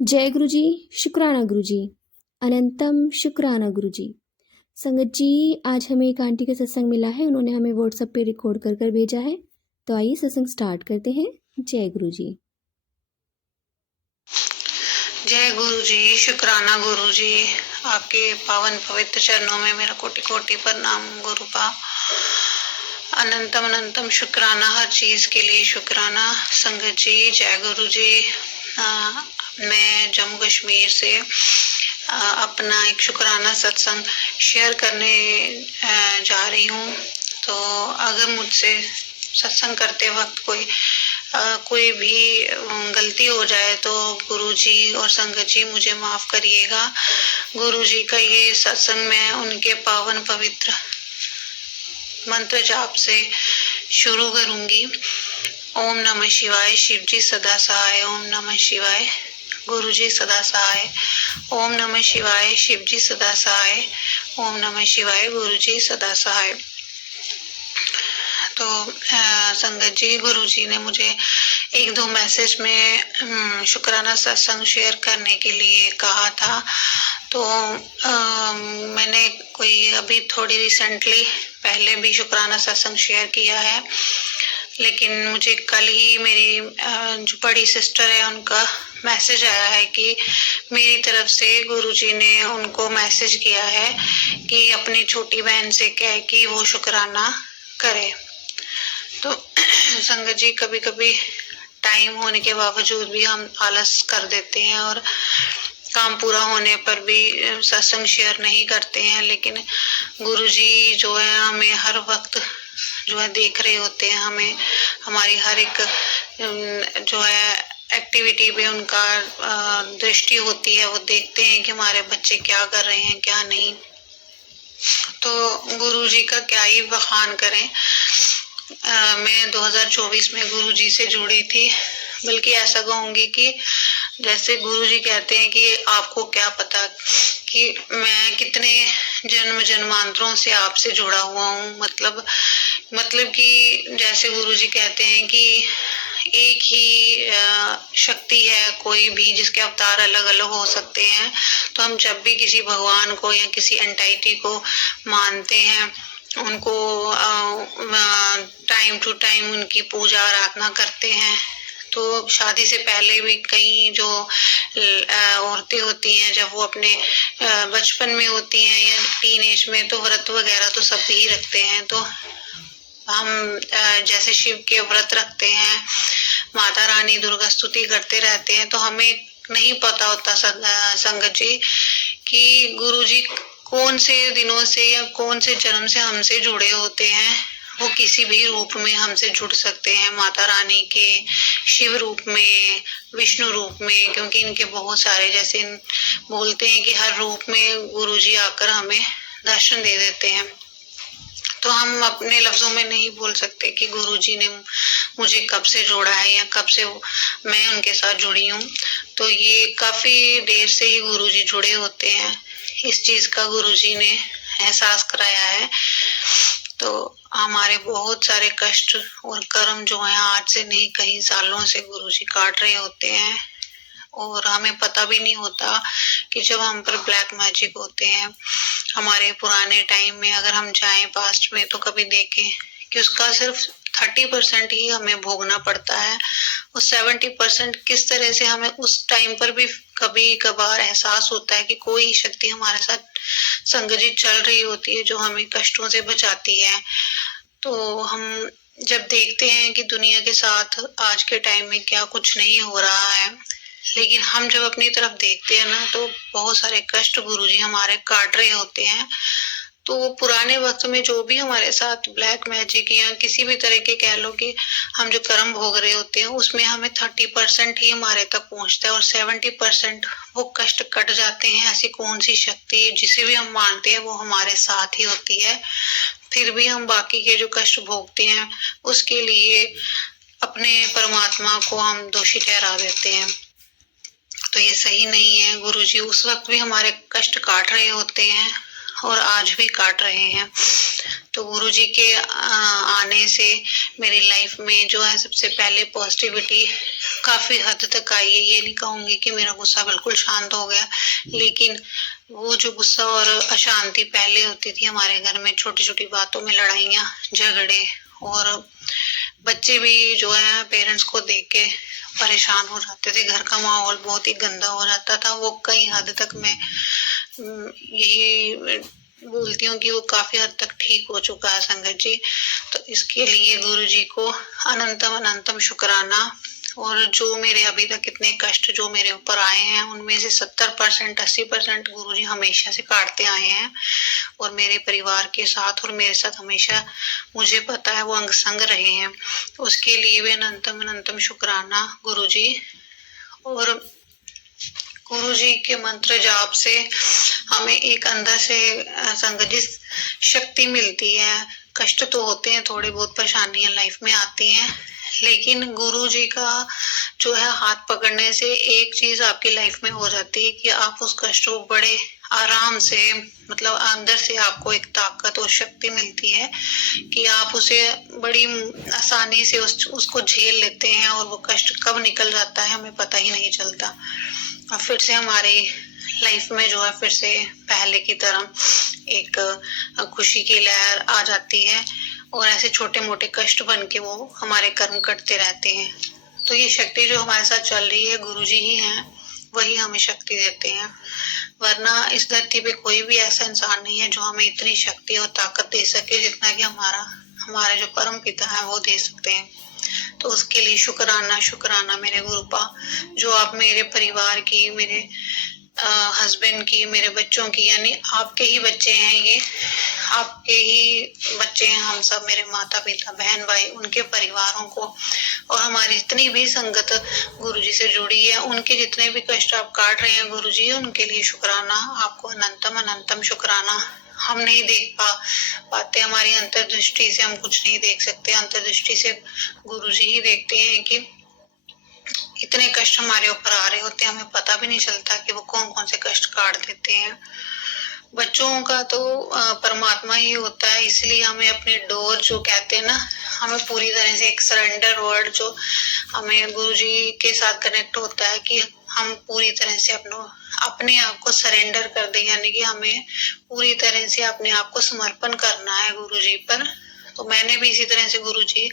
जय गुरु जी, शुक्राना गुरु जी, अनंतम शुक्राना गुरु जी। संगत जी, आज हमें एक आंटी का सत्संग मिला है, उन्होंने हमें व्हाट्सएप पे रिकॉर्ड कर कर भेजा है। तो आइए सत्संग स्टार्ट करते हैं। जय गुरु जी। जय गुरु जी, शुक्राना गुरु जी। आपके पावन पवित्र चरणों में मेरा कोटि कोटि प्रणाम गुरुपा। अनंतम अनंतम शुक्राना, हर चीज के लिए शुक्राना। संगत जी, जय गुरु जी। मैं जम्मू कश्मीर से अपना एक शुक्राना सत्संग शेयर करने जा रही हूँ। तो अगर मुझसे सत्संग करते वक्त कोई भी गलती हो जाए तो गुरुजी और संगत जी मुझे माफ करिएगा। गुरुजी का ये सत्संग मैं उनके पावन पवित्र मंत्र जाप से शुरू करूंगी। ओम नमः शिवाय, शिव जी सदा सहाय। ओम नमः शिवाय, गुरु जी सदा सहाय। ओम नमः शिवाय, शिव जी सदा सहाय। ओम नमः शिवाय, गुरु जी सदा सहाय। तो संगत जी, गुरु जी ने मुझे एक दो मैसेज में शुक्राना सत्संग शेयर करने के लिए कहा था। तो मैंने कोई अभी थोड़ी रिसेंटली पहले भी शुक्राना सत्संग शेयर किया है, लेकिन मुझे कल ही मेरी जो बड़ी सिस्टर है उनका मैसेज आया है कि मेरी तरफ से गुरुजी ने उनको मैसेज किया है कि अपनी छोटी बहन से कह कि वो शुक्राना करे। तो संगत जी, कभी कभी टाइम होने के बावजूद भी हम आलस कर देते हैं और काम पूरा होने पर भी सत्संग शेयर नहीं करते हैं, लेकिन गुरुजी जो है हमें हर वक्त जो है देख रहे होते हैं। हमें हमारी हर एक जो है एक्टिविटी पे उनका दृष्टि होती है। वो देखते हैं कि हमारे बच्चे क्या कर रहे हैं क्या नहीं। तो गुरुजी का क्या ही बखान करें। मैं 2024 में गुरुजी से जुड़ी थी, बल्कि ऐसा कहूंगी कि जैसे गुरुजी कहते हैं कि आपको क्या पता कि मैं कितने जन्म जन्मांतरों से आपसे जुड़ा हुआ हूँ। मतलब कि जैसे गुरुजी कहते हैं कि एक ही शक्ति है, कोई भी जिसके अवतार अलग अलग हो सकते हैं। तो हम जब भी किसी भगवान को या किसी एंटाइटी को मानते हैं, उनको टाइम टू टाइम उनकी पूजा आराधना करते हैं। तो शादी से पहले भी कई जो औरतें होती हैं, जब वो अपने बचपन में होती हैं या टीनेज में, तो व्रत वगैरह तो सब ही रखते हैं। तो हम जैसे शिव के व्रत रखते हैं, माता रानी दुर्गा स्तुति करते रहते हैं। तो हमें नहीं पता होता संगत जी कि गुरुजी कौन से दिनों से या कौन से जन्म से हमसे जुड़े होते हैं। वो किसी भी रूप में हमसे जुड़ सकते हैं, माता रानी के, शिव रूप में, विष्णु रूप में, क्योंकि इनके बहुत सारे, जैसे बोलते हैं कि हर रूप में गुरुजी आकर हमें दर्शन दे देते हैं। तो हम अपने लफ्जों में नहीं बोल सकते कि गुरुजी ने मुझे कब से जोड़ा है या कब से मैं उनके साथ जुड़ी हूँ। तो ये काफी देर से ही गुरुजी जुड़े होते हैं, इस चीज का गुरुजी ने एहसास कराया है। तो हमारे बहुत सारे कष्ट और कर्म जो है आज से नहीं कई सालों से गुरुजी काट रहे होते हैं, और हमें पता भी नहीं होता कि जब हम पर ब्लैक मैजिक होते हैं। हमारे पुराने टाइम में अगर हम जाएं पास्ट में, तो कभी देखें कि उसका सिर्फ 30% ही हमें भोगना पड़ता है। उस 70% किस तरह से हमें उस टाइम पर भी कभी कभार एहसास होता है कि कोई शक्ति हमारे साथ संगठित चल रही होती है जो हमें कष्टों से बचाती है। तो हम जब देखते हैं कि दुनिया के साथ आज के टाइम में क्या कुछ नहीं हो रहा है, लेकिन हम जब अपनी तरफ देखते हैं ना, तो बहुत सारे कष्ट गुरुजी हमारे काट रहे होते हैं। तो पुराने वक्त में जो भी हमारे साथ ब्लैक मैजिक या किसी भी तरह के कह लो कि हम जो कर्म भोग रहे होते हैं, उसमें हमें 30% ही हमारे तक पहुंचता है और 70% वो कष्ट कट जाते हैं। ऐसी कौन सी शक्ति जिसे भी हम मानते हैं वो हमारे साथ ही होती है, फिर भी हम बाकी के जो कष्ट भोगते हैं उसके लिए अपने परमात्मा को हम दोषी ठहरा देते हैं। तो ये सही नहीं है। गुरुजी उस वक्त भी हमारे कष्ट काट रहे होते हैं और आज भी काट रहे हैं। तो गुरुजी के आने से मेरी लाइफ में जो है सबसे पहले पॉजिटिविटी काफी हद तक आई है। ये नहीं कहूंगी कि मेरा गुस्सा बिल्कुल शांत हो गया, लेकिन वो जो गुस्सा और अशांति पहले होती थी हमारे घर में, छोटी छोटी बातों में लड़ाइयाँ झगड़े, और बच्चे भी जो है पेरेंट्स को देख के परेशान हो जाते थे, घर का माहौल बहुत ही गंदा हो जाता था। वो कई हद तक मैं यही बोलती हूँ कि वो काफी हद तक ठीक हो चुका है संगत जी। तो इसके लिए गुरु जी को अनंतम अनंतम शुक्राना। और जो मेरे अभी तक इतने कष्ट जो मेरे ऊपर आए हैं, उनमें से 70% 80% गुरु जी हमेशा से काटते आए हैं, और मेरे परिवार के साथ और मेरे साथ हमेशा, मुझे पता है, वो अंग संग रहे हैं। उसके लिए भी अनंतम अनंतम शुक्राना गुरु जी। और गुरु जी के मंत्र जाप से हमें एक अंदर से संगत जी शक्ति मिलती है। कष्ट तो होते हैं, थोड़ी बहुत परेशानियां लाइफ में आती हैं, लेकिन गुरु जी का जो है हाथ पकड़ने से एक चीज आपकी लाइफ में हो जाती है कि आप उस कष्ट को बड़े आराम से, मतलब अंदर से आपको एक ताकत और शक्ति मिलती है कि आप उसे बड़ी आसानी से उसको झेल लेते हैं, और वो कष्ट कब निकल जाता है हमें पता ही नहीं चलता। और फिर से हमारी लाइफ में जो है फिर से पहले की तरह एक खुशी की लहर आ जाती है, और ऐसे छोटे मोटे कष्ट बन के वो हमारे कर्म कटते रहते हैं। तो ये शक्ति जो हमारे साथ चल रही है, गुरुजी ही हैं, वही हमें शक्ति देते हैं। वरना इस धरती पे कोई भी ऐसा इंसान नहीं है जो हमें इतनी शक्ति और ताकत दे सके जितना कि हमारे जो परम पिता है वो दे सकते हैं। तो उसके लिए शुक्राना शुक्राना मेरे गुरुपा, जो आप मेरे परिवार की, मेरे हस्बैंड की, मेरे बच्चों की, यानी आपके ही बच्चे हैं, ये आपके ही बच्चे हैं हम सब, मेरे माता पिता बहन भाई, उनके परिवारों को, और हमारी जितनी भी संगत गुरुजी से जुड़ी है, उनके जितने भी कष्ट आप काट रहे हैं गुरुजी, उनके लिए शुक्राना, आपको अनंतम अनंतम शुक्राना। हम नहीं देख पाते, हमारी अंतर्दृष्टि से हम कुछ नहीं देख सकते, अंतर्दृष्टि से गुरुजी ही देखते हैं कि इतने कष्ट हमारे ऊपर आ रहे होते हैं, हमें पता भी नहीं चलता कि वो कौन कौन से कष्ट काट देते हैं। बच्चों का तो परमात्मा ही होता है, इसलिए हमें अपने डोर जो कहते हैं ना, हमें पूरी तरह से एक सरेंडर वर्ड जो हमें गुरुजी के साथ कनेक्ट होता है कि हम पूरी तरह से अपने आप को सरेंडर कर दें, यानी कि हमें पूरी तरह से अपने आप को समर्पण करना है गुरुजी पर। तो मैंने भी इसी तरह से गुरुजी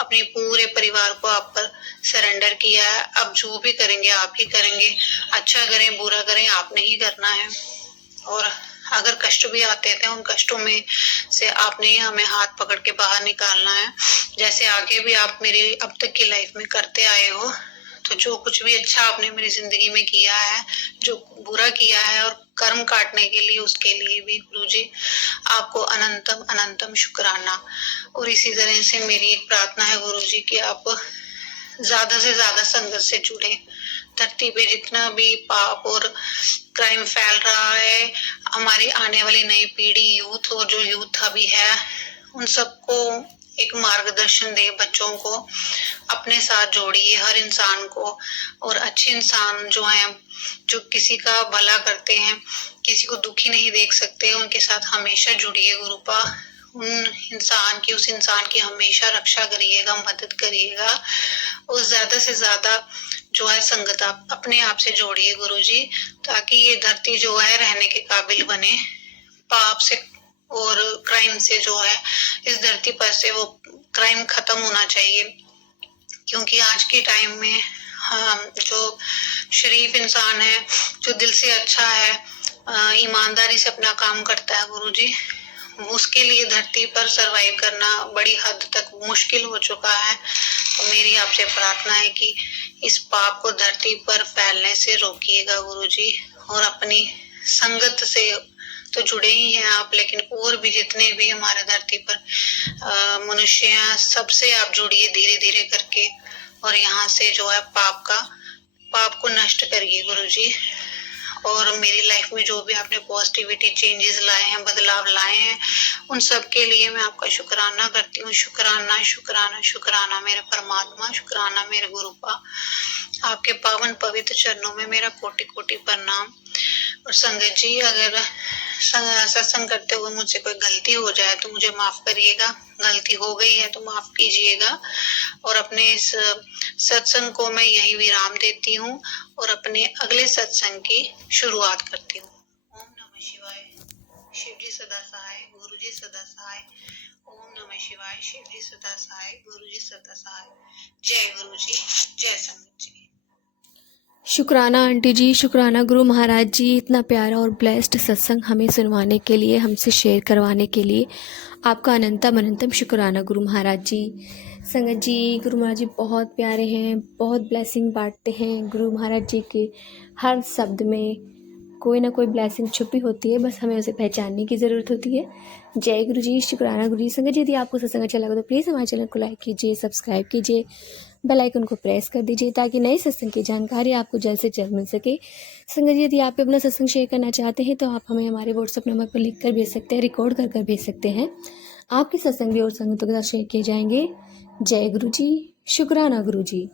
अपने पूरे परिवार को आप पर सरेंडर किया है। अब जो भी करेंगे आप ही करेंगे, अच्छा करें बुरा करें आपने ही करना है। और अगर कष्ट भी आते थे, उन कष्टों में से आपने ही हमें हाथ पकड़ के बाहर निकालना है, जैसे आगे भी आप मेरी अब तक की लाइफ में करते आए हो। तो जो कुछ भी अच्छा आपने मेरी जिंदगी में किया है, जो बुरा किया है और कर्म काटने के लिए, उसके लिए भी गुरुजी आपको अनंतम अनंतम शुक्राना। और इसी तरह से मेरी एक प्रार्थना है गुरुजी कि आप ज्यादा से ज्यादा संगत से जुड़े। धरती पे जितना भी पाप और क्राइम फैल रहा है, हमारी आने वाली नई पीढ़ी, यूथ, और जो यूथ अभी है, उन सबको एक मार्गदर्शन दे, बच्चों को अपने साथ जोड़िए, हर इंसान को। और अच्छे इंसान जो हैं, जो किसी का भला करते हैं, किसी को दुखी नहीं देख सकते, उनके साथ हमेशा जुड़िए गुरुपा। उस इंसान की हमेशा रक्षा करिएगा, मदद करिएगा, और ज्यादा से ज्यादा जो है संगत आप अपने आप से जोड़िए गुरुजी, ताकि ये धरती जो है रहने के काबिल बने। पाप से और क्राइम से जो है, इस धरती पर से वो क्राइम खत्म होना चाहिए, क्योंकि आज के टाइम में जो शरीफ इंसान है, जो दिल से अच्छा है, ईमानदारी से अपना काम करता है गुरुजी, उसके लिए धरती पर सरवाइव करना बड़ी हद तक मुश्किल हो चुका है। तो मेरी आपसे प्रार्थना है कि इस पाप को धरती पर फैलने से रोकिएगा गुरुजी, और अपनी संगत से तो जुड़े ही हैं आप, लेकिन और भी जितने भी हमारे धरती पर मनुष्य हैं, सबसे आप जुड़िए धीरे धीरे करके, और यहाँ से जो है पाप को नष्ट करिए गुरुजी। और मेरी लाइफ में जो भी आपने पॉजिटिविटी चेंजेस लाए हैं, बदलाव लाए हैं, उन सब के लिए मैं आपका शुक्राना करती हूँ। शुक्राना शुक्राना शुक्राना मेरे परमात्मा, शुक्राना मेरे गुरुपा। आपके पावन पवित्र चरणों में मेरा कोटि कोटि प्रणाम। और संगत जी, अगर सत्संग करते हुए मुझसे कोई गलती हो जाए तो मुझे माफ करिएगा। गलती हो गई है तो माफ कीजिएगा। और अपने इस सत्संग को मैं यहीं विराम देती हूँ और अपने अगले सत्संग की शुरुआत करती हूँ। ओम नमः शिवाय। शिव जी सदा सहाय, गुरु जी सदा सहाय। ओम नमः शिवाय। शिव जी सदा सहाय, गुरु जी सदा सहाय। जय गुरु जी, जय संगत जी। शुक्राना आंटी जी, शुक्राना गुरु महाराज जी, इतना प्यारा और ब्लेस्ड सत्संग हमें सुनवाने के लिए, हमसे शेयर करवाने के लिए आपका अनंतम अनंतम शुक्राना गुरु महाराज जी। संगत जी, गुरु महाराज जी बहुत प्यारे हैं, बहुत ब्लेसिंग बांटते हैं। गुरु महाराज जी के हर शब्द में कोई ना कोई ब्लेसिंग छुपी होती है, बस हमें उसे पहचानने की ज़रूरत होती है। जय गुरु जी, शुक्राना गुरु जी। संगत जी, यदि आपको सत्संग अच्छा लगा तो प्लीज़ हमारे चैनल को लाइक कीजिए, सब्सक्राइब कीजिए, बेल आइकन को प्रेस कर दीजिए ताकि नए सत्संग की जानकारी आपको जल्द से जल्द मिल सके। संगत जी, यदि आप अपना सत्संग शेयर करना चाहते हैं तो आप हमें हमारे व्हाट्सएप नंबर पर लिख कर भेज सकते हैं, रिकॉर्ड कर भेज सकते हैं। आपके सत्संग भी और संगतों के साथ शेयर किए जाएंगे। जय गुरु जी, शुक्राना गुरु जी।